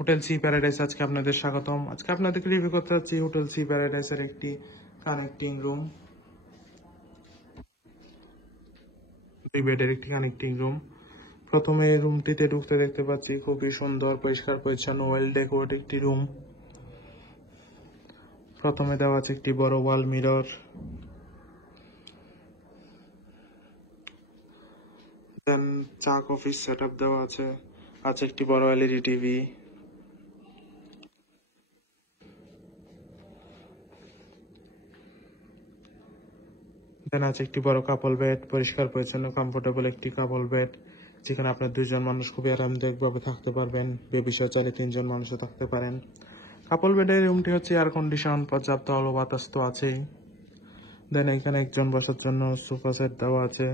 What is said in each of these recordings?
Hotel sea paradise আজকে আপনাদের স্বাগতম। আজকে আপনাদেরকে রিভিউ করতে যাচ্ছি হোটেল সি প্যারাডাইসের একটি কানেক্টিং রুম, 2 বেডের একটি কানেক্টিং রুম। প্রথমে রুমটিতে ঢুকতে দেখতে পাচ্ছি খুবই সুন্দর পরিষ্কার পরিচ্ছন্ন ওয়েল ডেকোরেট একটি রুম। প্রথমে দেওয়া আছে একটি বড় ওয়াল মিরর, দেন চা কফি সেটআপ দেওয়া আছে একটি বড় এলইডি টিভি, দেন আছে একটি বড় কাপল বেড, পরিষ্কার পরিচ্ছন্ন কমফোর্টেবল একটি কাপল বেড, যেখানে আপনার 2 জন মানুষ খুবই আরামদায়কভাবে থাকতে পারবেন। বেবি সহ 3 জন মানুষও থাকতে পারেন। কাপল বেডের রুমটি হচ্ছে এয়ার কন্ডিশন, পর্যাপ্ত আলো বাতাস তো আছেই। দেন এখানে একজন বসার জন্য সোফা সেট দেওয়া আছে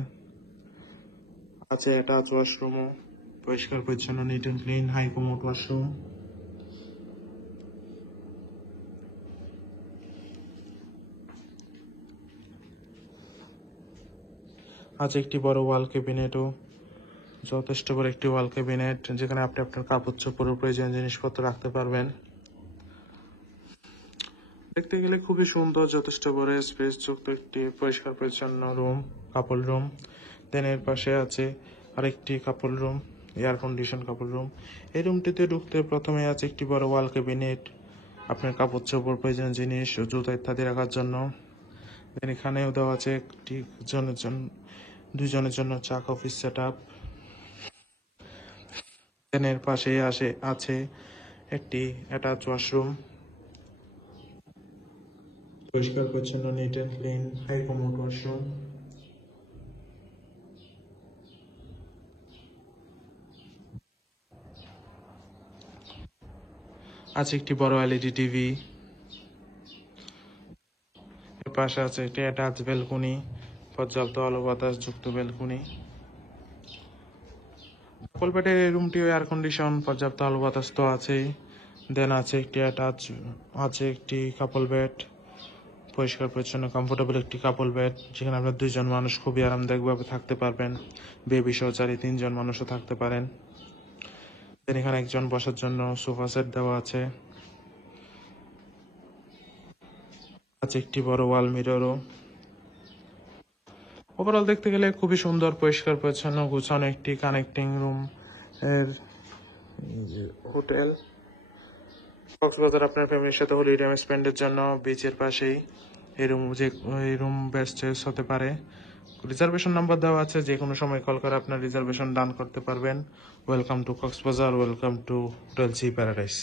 অ্যাটাচ ওয়াশরুমও, পরিষ্কার পরিচ্ছন্ন neat and clean high commode washroom. আছে একটি বড় ওয়াল ক্যাবিনেটও, যথেষ্ট বড় একটি ওয়াল ক্যাবিনেট, যেখানে আপনি আপনার কাপড় চোপড় ও প্রয়োজনীয় জিনিসপত্র রাখতে পারবেন। দেখতে গেলে খুবই সুন্দর, যথেষ্ট বড় স্পেস যুক্ত একটি পরিষ্কার পরিচ্ছন্ন রুম, কাপল রুম। দেন এর পাশে আছে আরেকটি কাপল রুম, এয়ার কন্ডিশন কাপল রুম। এই রুমটিতে ঢুকতে প্রথমে আছে একটি বড় ওয়াল ক্যাবিনেট, আপনার কাপড় চোপড় প্রয়োজনীয় জিনিস ও জুতা ইত্যাদি রাখার জন্য। দেন এখানেও দেওয়া আছে একটি দুজনের জন্য চা কফি সেট আপ। দেন এর পাশে আছে একটি অ্যাটাচ ওয়াশরুম, পরিষ্কার পরিচ্ছন্ন neat and clean high commode washroom. আছে একটি বড় এলইডি টিভি, এর পাশে আছে একটি অ্যাটাচ ব্যালকনি, পর্যাপ্ত আলো বাতাস যুক্ত ব্যালকনি। কাপল বেডের এই রুমটি এয়ার কন্ডিশন, পর্যাপ্ত আলো বাতাস তো আছেই। দেন আছে একটি কাপল বেড, পরিষ্কার পরিচ্ছন্ন কমফোর্টেবল একটি কাপল বেড, যেখানে আপনার 2 জন মানুষ খুবই আরামদায়কভাবে থাকতে পারবেন। বেবি সহ 3 জন মানুষও থাকতে পারেন। দেন এখানে একজন বসার জন্য সোফা সেট দেওয়া আছে একটি বড় ওয়াল মিররও। ওভারঅল দেখতে গেলে খুবই সুন্দর, পরিষ্কার পরিচ্ছন্ন গুছানো একটি কানেক্টিং রুম এর হোটেল। কক্সবাজার আপনার ফ্যামিলির সাথে হলিডে টাইম স্পেন্ডের জন্য বিচের পাশেই এই রুম বেস্ট চয়েস হতে পারে। রিজার্ভেশন নাম্বার দেওয়া আছে, যে কোনো সময় কল করে আপনার রিজার্ভেশন ডান করতে পারবেন। Welcome to Cox's Bazar, welcome to hotel sea paradise.